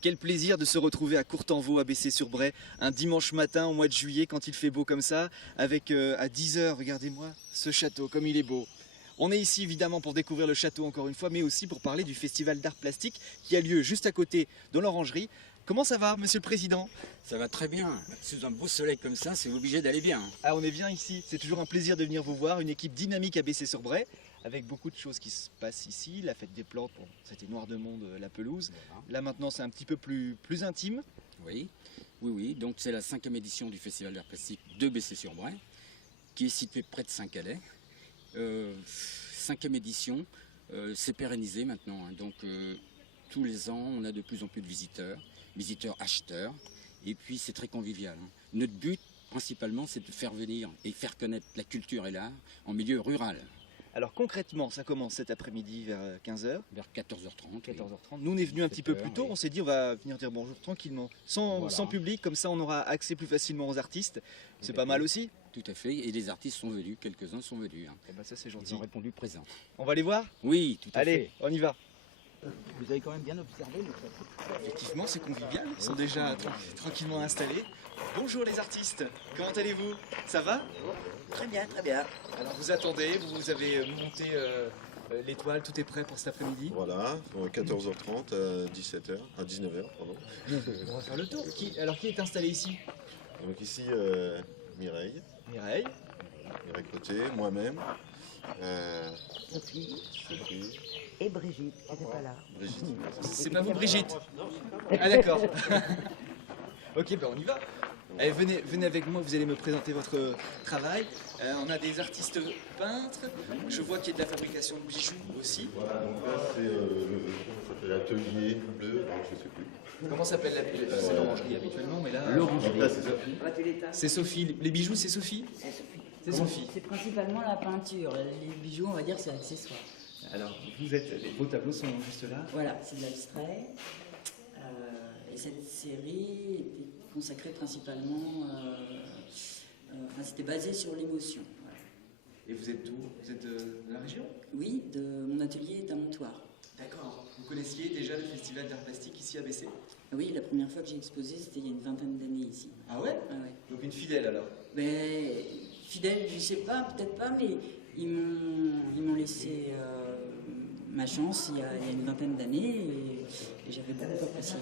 Quel plaisir de se retrouver à Courtanvaux, à Bessay-sur-Bray, un dimanche matin au mois de juillet quand il fait beau comme ça, avec à 10 heures, regardez-moi ce château, comme il est beau. On est ici évidemment pour découvrir le château encore une fois, mais aussi pour parler du festival d'art plastique qui a lieu juste à côté de l'Orangerie. Comment ça va, monsieur le président? Ça va très bien. Sous un beau soleil comme ça, c'est obligé d'aller bien. Ah, on est bien ici, c'est toujours un plaisir de venir vous voir, une équipe dynamique à Bessay-sur-Bray, avec beaucoup de choses qui se passent ici, la fête des plantes, bon, c'était noir de monde la pelouse. Voilà. Là maintenant c'est un petit peu plus intime. Oui, oui. Donc c'est la 5e édition du Festival d'art plastique de Bessay-sur-Bray, qui est situé près de Saint-Calais. 5e édition, c'est pérennisé maintenant. Hein. Donc tous les ans, on a de plus en plus de visiteurs acheteurs, et puis c'est très convivial. Hein. Notre but, principalement, c'est de faire venir et faire connaître la culture et l'art en milieu rural. Alors concrètement, ça commence cet après-midi vers 15 h. Vers 14h30. 14h30. Nous, on est venu un petit peu plus tôt. On s'est dit, on va venir dire bonjour tranquillement, sans public, comme ça on aura accès plus facilement aux artistes. C'est pas mal aussi. Tout à fait. Et les artistes sont venus, quelques-uns sont venus. Hein. Et ben ça, c'est gentil. Ils ont répondu présent. On va les voir? Oui, tout à fait. Allez, on y va. Vous avez quand même bien observé le château. Effectivement, c'est convivial. Ils sont déjà tranquillement installés. Bonjour les artistes. Comment allez-vous? Ça va? Très bien, très bien. Alors vous attendez, vous avez monté l'étoile, tout est prêt pour cet après-midi? Voilà, 14h30 à 17h, à 19h, pardon. On va faire le tour. Alors qui est installé ici? Donc ici, Mireille Mireille. Côté, moi-même, Sophie Sophie, et Brigitte, qui n'était pas là. Brigitte. C'est pas vous, Brigitte? Ah d'accord. Ok, ben on y va. Allez, venez avec moi, vous allez me présenter votre travail. On a des artistes peintres. Je vois qu'il y a de la fabrication de bijoux aussi. Voilà, donc là c'est l'atelier bleu, non, je sais plus. Comment s'appelle c'est l'orangerie habituellement, mais là... Donc là c'est Sophie. C'est Sophie. Les bijoux, c'est Sophie? C'est Sophie. C'est principalement la peinture. Les bijoux, on va dire, c'est accessoire. Alors, les beaux tableaux sont juste là. Voilà, c'est de l'abstrait. Et cette série était consacrée principalement... c'était basé sur l'émotion. Voilà. Et vous êtes d'où? Vous êtes de la région? Oui, mon atelier est à Montoire. D'accord. Vous connaissiez déjà le festival d'art plastique ici à Bessay? Oui, la première fois que j'ai exposé, c'était il y a une vingtaine d'années ici. Ah ouais? Ah ouais. Donc une fidèle alors? Mais fidèle, je sais pas, peut-être pas, mais ils m'ont laissé ma chance il y a une vingtaine d'années et j'avais beaucoup apprécié.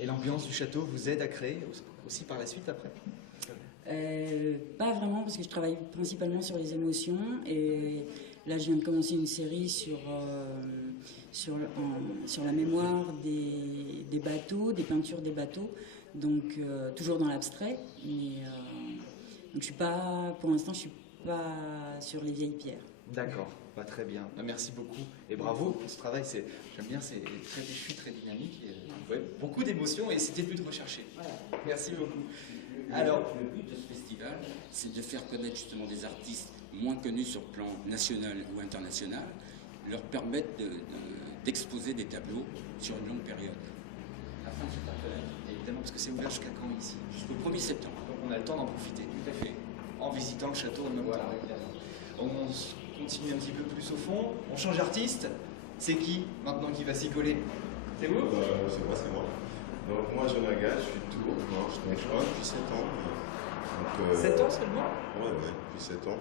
Et l'ambiance du château vous aide à créer aussi par la suite après? Pas vraiment, parce que je travaille principalement sur les émotions et là je viens de commencer une série sur la mémoire des bateaux, des peintures des bateaux, donc toujours dans l'abstrait, mais donc je suis pas, pour l'instant je suis pas sur les vieilles pierres. D'accord, bah, très bien. Merci beaucoup et bravo pour ce travail. J'aime bien, c'est très déchu, très dynamique. Et, ouais, beaucoup d'émotions et c'était le but recherché. Voilà. Merci beaucoup. Alors, le but de ce festival, c'est de faire connaître justement des artistes moins connus sur le plan national ou international, leur permettre d'exposer des tableaux sur une longue période. afin de se faire connaître, évidemment, parce que c'est ouvert jusqu'à quand ici? Jusqu'au 1er septembre. Donc on a le temps d'en profiter, tout à fait, en visitant le château en même temps, évidemment. On continue un petit peu plus au fond, on change d'artiste. C'est qui maintenant qui va s'y coller? C'est vous? C'est moi. Donc moi je m'engage, je suis de Tours, je suis depuis 7 ans. Donc, 7 ans seulement? Ouais, depuis 7 ans.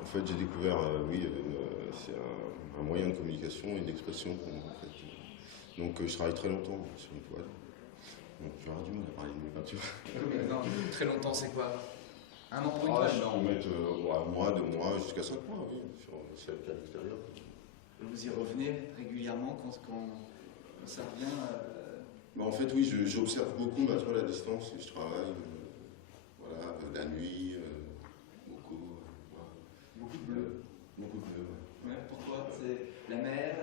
En fait j'ai découvert, c'est un moyen de communication, une expression pour moi en fait. Donc je travaille très longtemps sur une toile. Donc j'aurais du mal à parler de mes peintures. Non, très longtemps c'est quoi? Un an pour une Ah, toile? je peux mettre un mois, 2 mois, jusqu'à 5 mois, oui, sur celle qui est à l'extérieur. Vous y revenez régulièrement quand ça revient Bah, en fait, oui, j'observe beaucoup ma toile à distance et je travaille, voilà, la nuit, beaucoup. Voilà. Beaucoup de bleu. Beaucoup de bleu, ouais. Ouais, pourquoi? C'est la mer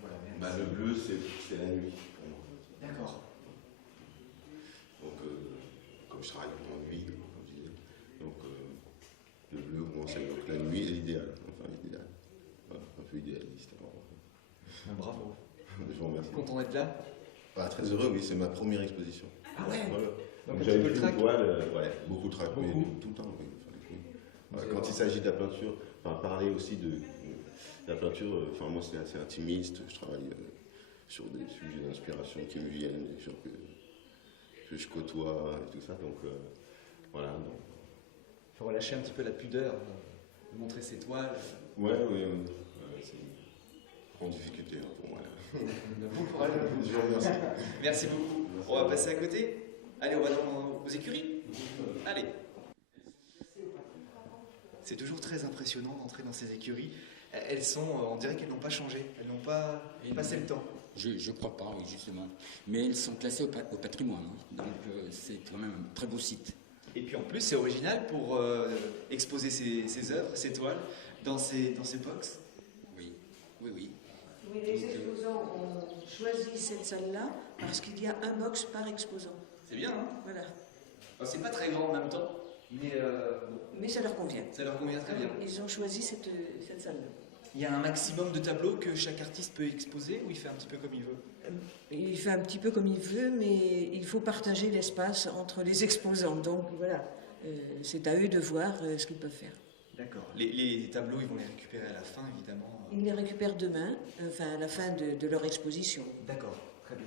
voilà, Bah, le bleu, c'est la nuit pour moi. D'accord. Donc, comme je travaille en nuit, comme je disais, donc le bleu, moi, c'est donc la nuit est l'idéal, enfin l'idéal. Voilà, un peu idéaliste. Alors, Bravo. je vous remercie. Content d'être là? Ah, très heureux, oui, c'est ma première exposition. Ah ouais? Voilà. Donc, Donc un j'avais petit peu fait le une trac. toile, ouais, beaucoup de trac, mais Beaucoup. tout le temps, oui. Oui. Voilà, C'est quand vrai. il s'agit de la peinture, enfin parler aussi de la peinture, moi c'est assez intimiste, je travaille sur des sujets d'inspiration qui me viennent, des gens que je côtoie et tout ça. Donc voilà. Donc. Il faut relâcher un petit peu la pudeur, montrer ses toiles. Ouais, c'est en difficulté hein, pour moi. Là. Bon courage. Je vous remercie. Merci beaucoup. Merci. On va passer à côté. Allez, on va aux écuries. Allez. C'est toujours très impressionnant d'entrer dans ces écuries. Elles sont, on dirait qu'elles n'ont pas changé, elles n'ont pas passé le temps. Je crois pas, oui, justement. Mais elles sont classées au patrimoine, hein. Donc c'est quand même un très beau site. Et puis en plus, c'est original pour exposer ses œuvres, ses toiles dans ces box. Oui, oui, oui. Oui, les exposants ont choisi cette salle-là parce qu'il y a un box par exposant. C'est bien, hein? Voilà. Enfin, c'est pas très grand en même temps, mais bon, Mais ça leur convient. ça leur convient très bien. Ils ont choisi cette salle-là. Il y a un maximum de tableaux que chaque artiste peut exposer ou il fait un petit peu comme il veut? Il fait un petit peu comme il veut, mais il faut partager l'espace entre les exposants. Donc voilà, c'est à eux de voir ce qu'ils peuvent faire. D'accord. Les tableaux, ils vont les récupérer à la fin, évidemment. Ils les récupèrent demain, enfin à la fin de leur exposition. D'accord, très bien.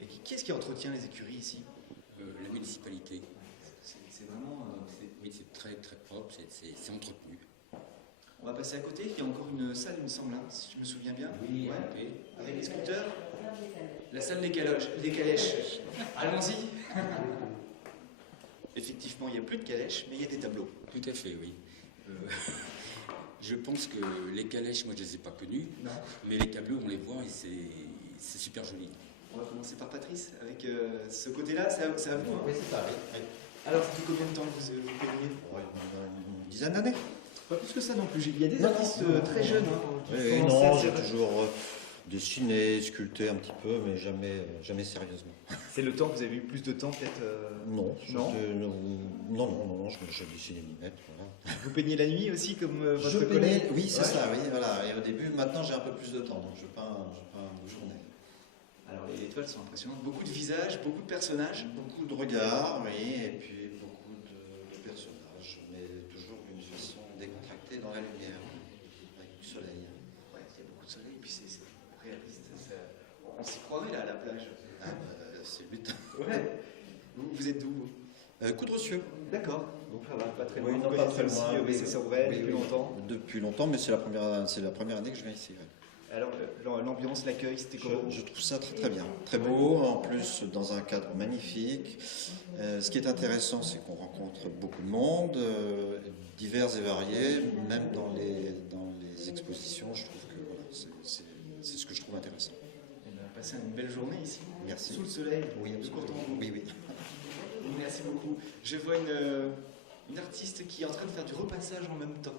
Et qui est-ce qui entretient les écuries ici? La municipalité. C'est vraiment... Oui, c'est très très propre, c'est entretenu. On va passer à côté, il y a encore une salle, il me semble, hein, si je me souviens bien. Oui, Ouais. Avec les sculpteurs. La salle des calèches. Allons-y. Effectivement, il n'y a plus de calèches, mais il y a des tableaux. Tout à fait, oui. Je pense que les calèches, moi je ne les ai pas connues, Non. mais les tableaux, on les voit et c'est super joli. On va commencer par Patrice, avec ce côté-là, c'est à vous. Hein. Oui, c'est ça, oui. Alors, ça fait combien de temps que vous peignez? Ouais, une dizaine d'années. Pas plus que ça non plus. Il y a des Non, artistes non, très jeunes qui Oui, commencent non, à j'ai faire- toujours dessiné, sculpté un petit peu, mais jamais sérieusement. C'est le temps que vous avez eu plus de temps peut-être. Non, Non. non, je dessinais des lunettes, voilà. Vous peignez la nuit aussi comme votre Je collègue? peignais, oui, c'est Ouais. ça, oui, voilà. Et au début, maintenant j'ai un peu plus de temps, donc je peins de journée. Alors les toiles sont impressionnantes. Beaucoup de visages, beaucoup de personnages. Beaucoup de regards, oui, et puis beaucoup de personnages, mais toujours d'une façon décontractée dans la lumière, avec du soleil. Ouais, il y a beaucoup de soleil et puis c'est réaliste. On s'y croirait là à la plage. C'est le but. Ouais. Vous êtes d'où vous? Coudrecieux. D'accord. Donc ça va, pas très loin. Oui, Vous non, pas connaissez très aussi, loin. mais c'est Sauvet depuis longtemps. Depuis longtemps, mais c'est la première année que je viens ici. Ouais. Alors l'ambiance, l'accueil, c'était comment? Je trouve ça très très bien, très beau, en plus dans un cadre magnifique. Ce qui est intéressant, c'est qu'on rencontre beaucoup de monde, divers et variés, même dans les expositions. Je trouve que voilà, c'est ce que je trouve intéressant. On a passé une belle journée ici. Merci. Sous le soleil. Oui, de absolument. Courtanvaux. Oui. Merci beaucoup. Je vois une artiste qui est en train de faire du repassage en même temps.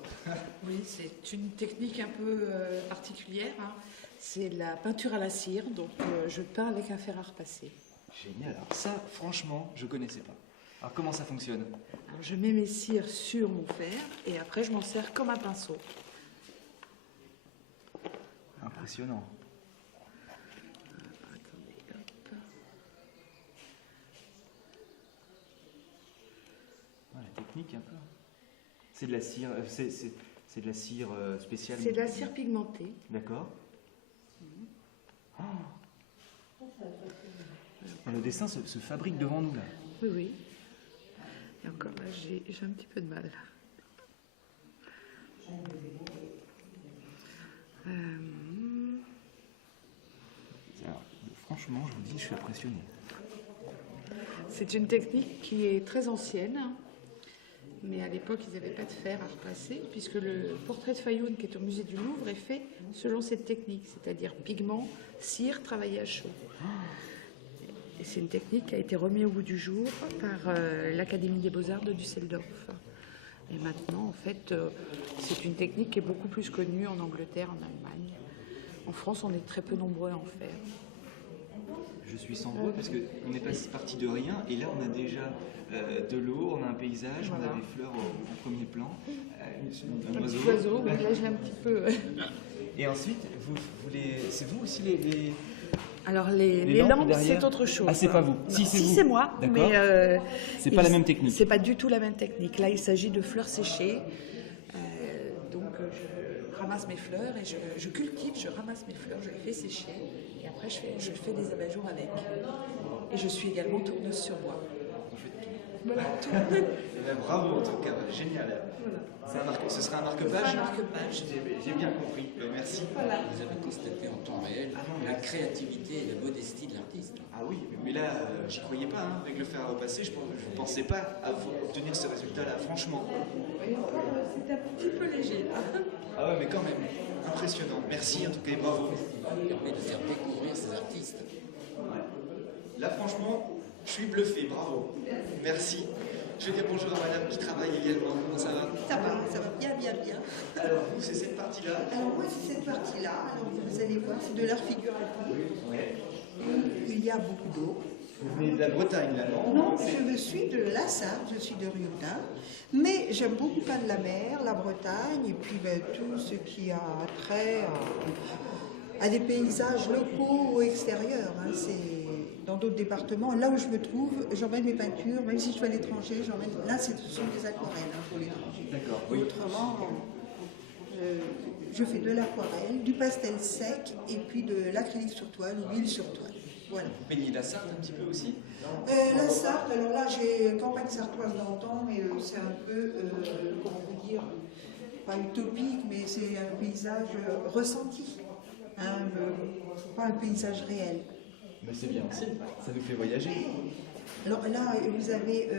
Oui, c'est une technique un peu particulière, hein. C'est la peinture à la cire, donc je peins avec un fer à repasser. Génial. Alors ça, franchement, je connaissais pas. Alors comment ça fonctionne? Alors, je mets mes cires sur mon fer et après je m'en sers comme un pinceau. Impressionnant. Attendez, hop. Ah, la technique un peu. C'est de la cire, c'est de la cire spéciale. C'est de la cire pigmentée. D'accord. Oh. Le dessin se fabrique devant nous là. Oui, oui. Et encore là, j'ai un petit peu de mal. Alors, franchement, je vous dis, je suis impressionné. C'est une technique qui est très ancienne, mais à l'époque, ils n'avaient pas de fer à repasser, puisque le portrait de Fayoum qui est au musée du Louvre est fait selon cette technique, c'est-à-dire pigment, cire, travaillé à chaud. Et c'est une technique qui a été remise au goût du jour par l'Académie des Beaux-Arts de Düsseldorf. Et maintenant, en fait, c'est une technique qui est beaucoup plus connue en Angleterre, en Allemagne. En France, on est très peu nombreux à en faire. Je suis sans voix parce qu'on est parti de rien et là on a déjà de l'eau, on a un paysage, Voilà. on a des fleurs au premier plan, un Un oiseau. petit oiseau, oui, là j'ai un petit peu... Et ensuite, c'est vous aussi les... Alors les lampes lampes, derrière c'est autre chose. Ah, c'est pas vous. Si, c'est vous. c'est moi, D'accord. mais C'est pas la même technique. C'est pas du tout la même technique. Là, il s'agit de fleurs séchées. Donc je ramasse mes fleurs et je cultive, je ramasse mes fleurs, je les fais sécher et après je fais des abat-jours avec. Et je suis également tourneuse sur bois. On fait tout. Voilà, tout. Eh ben, bravo en tout cas, génial. Ce sera un marque-page. Un marque-page. J'ai bien compris. Merci. Voilà. Vous avez constaté en temps réel la créativité et la modestie de l'artiste. Ah oui, mais là, j'y croyais pas. Hein. Avec le fer à repasser, je ne pensais pas obtenir ce résultat-là, franchement. C'est un petit peu léger là. Ah ouais, mais quand même, impressionnant. Merci en tout cas et bravo. Ça permet de faire découvrir ces artistes. Là, franchement, je suis bluffé, bravo. Merci. Je vais dire bonjour à madame qui travaille également. Comment ça va? Ça va bien, bien, bien. Alors, vous, c'est cette partie-là? Alors moi, c'est cette partie-là. Alors vous allez voir, c'est de l'art figuratif. Ouais. Il y a beaucoup d'eau. Vous venez de la Bretagne, là, non? Non, je suis de la Sarthe, je suis de Rioutin. Mais j'aime beaucoup pas de la mer, la Bretagne, et puis tout ce qui a trait à des paysages locaux ou extérieurs. Hein. C'est dans d'autres départements. Là où je me trouve, j'emmène mes peintures, même si je suis à l'étranger, j'emmène. Là, ce sont des aquarelles hein, pour l'étranger. D'accord. Oui. Autrement, je fais de l'aquarelle, du pastel sec et puis de l'acrylique sur toile ou l'huile sur toile. Voilà. Vous peignez la Sarthe un petit peu aussi? La Sarthe, alors là j'ai campagne sartoise dans le temps, mais c'est un peu, comment vous dire, pas utopique, mais c'est un paysage ressenti, hein, pas un paysage réel. Mais c'est bien aussi, ça nous fait voyager. Alors là, vous avez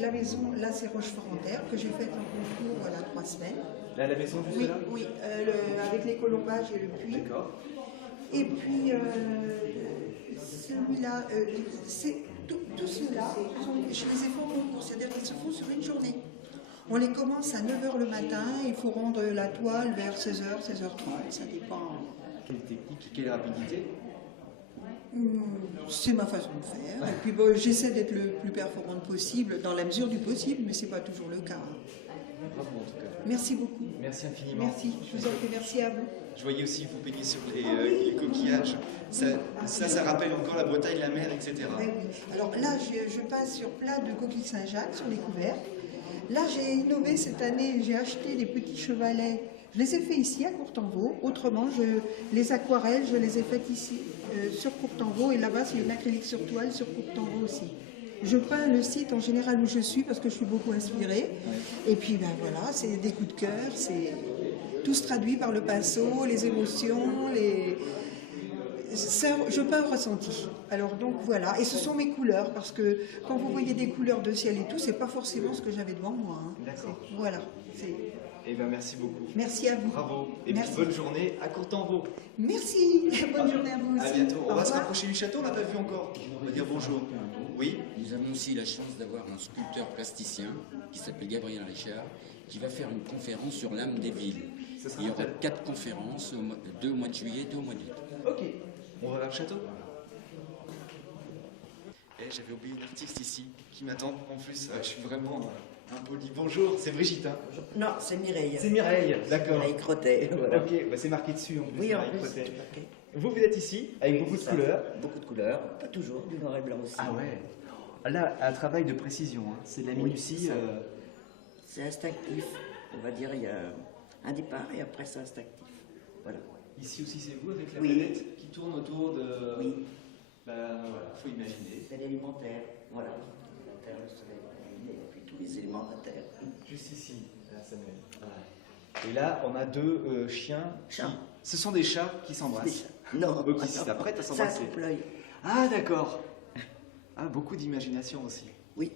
la maison, là c'est Rochefort-en-Terre, que j'ai faite en concours voilà 3 semaines. Là, la maison juste Oui, là? oui, avec les colombages et le puits. D'accord. Et puis celui-là, c'est tout ceux-là, je les ai fait en concours, c'est-à-dire qu'ils se font sur une journée. On les commence à 9h le matin, il faut rendre la toile vers 16h, 16h30, ça dépend. Quelle technique, quelle rapidité? C'est ma façon de faire. Et puis j'essaie d'être le plus performante possible, dans la mesure du possible, mais ce n'est pas toujours le cas. Bravo en tout cas. Merci beaucoup. Merci infiniment. Merci, je vous en prie, merci à vous. Je voyais aussi vous peigner sur les coquillages. Ça rappelle encore la Bretagne, la mer, etc. Oui, oui. Alors là, je passe sur plat de coquilles Saint-Jacques, sur les couverts. Là, j'ai innové cette année, j'ai acheté des petits chevalets. Je les ai faits ici, à Courtenvaux. Autrement, les aquarelles, je les ai faites ici, sur Courtenvaux. Et là-bas, c'est une acrylique sur toile, sur Courtenvaux aussi. Je peins le site en général où je suis, parce que je suis beaucoup inspirée. Et puis, ben voilà, c'est des coups de cœur. Tout se traduit par le pinceau, les émotions, je peins au ressenti. Alors donc voilà, et ce sont mes couleurs, parce que quand vous voyez des couleurs de ciel et tout, c'est pas forcément ce que j'avais devant moi. Hein. D'accord. Voilà. Eh bien, merci beaucoup. Merci à vous. Bravo. Et Merci. puis bonne journée à Courtenvaux. Merci. Bonne journée à vous aussi. À bientôt. On Au va se revoir. rapprocher du château, on l'a pas vu encore. On va dire bonjour. Oui. Nous avons aussi la chance d'avoir un sculpteur plasticien qui s'appelle Gabriel Richard, qui va faire une conférence sur l'âme des villes. Ça sera Il y aura peut-être- 4 conférences, 2 au mois de juillet, 2 au mois d'août. Ok. On va vers le château. J'avais oublié une artiste ici qui m'attend. En plus, je suis vraiment impoli. Bonjour, c'est Brigitte. Hein. Non, c'est Mireille. C'est Mireille, d'accord. Mireille Crottet, voilà. Ok, bah c'est marqué dessus en plus. Oui, en Mireille plus, Crottet. c'est marqué. Vous êtes ici avec beaucoup de Ça, couleurs. Beaucoup de couleurs, pas toujours, du noir et blanc aussi. Ah ouais. Là, un travail de précision. Hein. C'est de la minutie. c'est ça. C'est instinctif, on va dire, il y a un départ et après c'est instinctif. Voilà. Ici aussi, c'est vous avec la Oui. planète qui tourne autour de. Oui. Bah voilà, faut imaginer. C'est l'alimentaire, voilà. L'alimentaire, le soleil, la lune, et puis tous les éléments de la terre. Juste ici, là, Samuel. Voilà. Et là, on a 2 chiens. Chats. Ce sont des chats qui Des s'embrassent. chats. Non, Eux qui s'apprêtent à ça s'embrasser. trompe l'œil. Ah d'accord. Ah, beaucoup d'imagination aussi. Oui,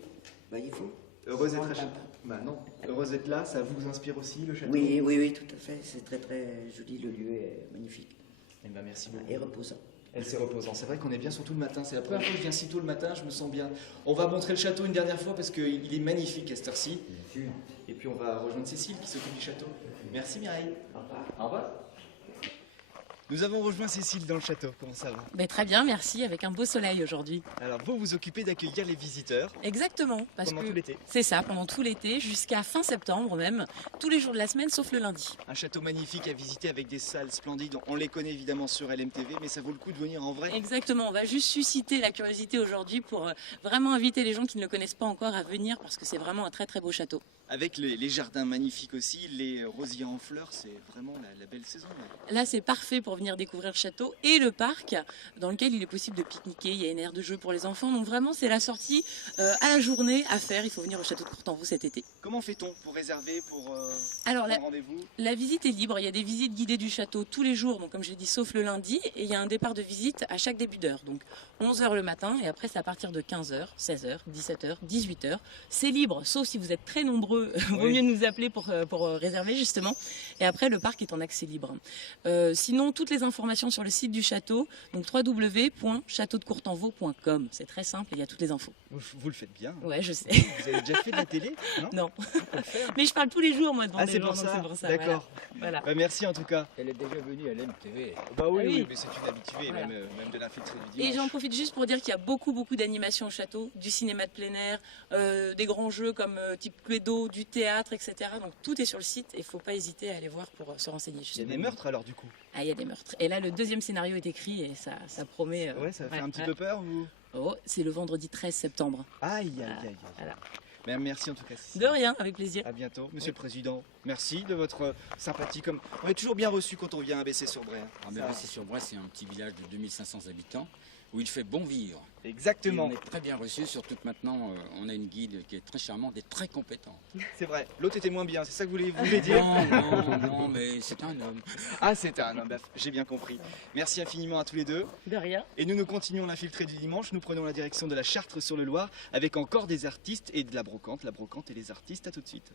bah, il faut. Heureuse d'être Sans à château. Bah non. Heureuse d'être là, ça vous inspire aussi le château? Oui, oui, oui, tout à fait. C'est très, très joli. Le lieu est magnifique Eh ben merci beaucoup. et reposant. Elle c'est reposant. C'est vrai qu'on est bien surtout le matin. C'est la première fois que je viens si tôt le matin, je me sens bien. On va montrer le château une dernière fois parce qu'il est magnifique à cette heure-ci. Et puis on va rejoindre Cécile qui s'occupe du château. Merci Mireille. Au revoir. Nous avons rejoint Cécile dans le château. Comment ça va? Ben, très bien, merci, avec un beau soleil aujourd'hui. Alors vous vous occupez d'accueillir les visiteurs Exactement, parce pendant que tout l'été. c'est ça, pendant tout l'été, jusqu'à fin septembre même, tous les jours de la semaine sauf le lundi. Un château magnifique à visiter avec des salles splendides. On les connaît évidemment sur LMTV, mais ça vaut le coup de venir en vrai. Exactement, on va juste susciter la curiosité aujourd'hui pour vraiment inviter les gens qui ne le connaissent pas encore à venir parce que c'est vraiment un très très beau château. Avec les jardins magnifiques aussi, les rosiers en fleurs, c'est vraiment la belle saison. Ouais. Là c'est parfait pour venir découvrir le château et le parc dans lequel il est possible de pique-niquer. Il y a une aire de jeu pour les enfants. Donc vraiment, c'est la sortie à la journée à faire. Il faut venir au château de Courtenvaux cet été. Comment fait-on pour réserver, pour Alors, prendre rendez-vous? la visite est libre. Il y a des visites guidées du château tous les jours, donc comme je l'ai dit, sauf le lundi. Et il y a un départ de visite à chaque début d'heure. Donc 11h le matin et après, c'est à partir de 15h, 16h, 17h, 18h. C'est libre, sauf si vous êtes très nombreux. Vaut mieux nous appeler pour réserver justement. Et après, le parc est en accès libre. Sinon, toutes les informations sur le site du château, donc www.châteaudecourtenvaux.com. C'est très simple, il y a toutes les infos. Vous le faites bien. Ouais, je sais. Vous avez déjà fait de la télé? Non. Mais je parle tous les jours, moi, devant Ah, des c'est gens, pour donc ça. c'est pour ça. D'accord. Voilà. Bah, merci en tout cas. Elle est déjà venue à l'MTV. Bah oui, Ah oui. oui, mais c'est une habituée, Voilà. même de l'infiltré du Et dimanche. j'en profite juste pour dire qu'il y a beaucoup d'animations au château, du cinéma de plein air, des grands jeux comme type Cluedo, du théâtre, etc. Donc tout est sur le site et il ne faut pas hésiter à aller voir pour se renseigner. Il y a justement. des meurtres alors du coup? Ah, il y a des meurtres. Et là, le deuxième scénario est écrit et ça promet. Ouais, ça fait un petit peu peur ou? Oh, c'est le vendredi 13 septembre. Aïe, aïe, aïe. Voilà. Mais merci en tout cas. De rien, avec plaisir. À bientôt, Monsieur le Président. Merci de votre sympathie. On est toujours bien reçu quand on vient à Bessay-sur-Bray. Bessay-sur-Bray, c'est un petit village de 2500 habitants où il fait bon vivre. Exactement. Et on est très bien reçu, surtout que maintenant on a une guide qui est très charmante et très compétente. C'est vrai. L'autre était moins bien, c'est ça que vous voulez dire? Non, mais c'est un homme. Ah, c'est un homme, bah, j'ai bien compris. Merci infiniment à tous les deux. De rien. Et nous continuons l'infiltré du dimanche. Nous prenons la direction de la Chartre-sur-le-Loir avec encore des artistes et de la brocante. La brocante et les artistes, à tout de suite.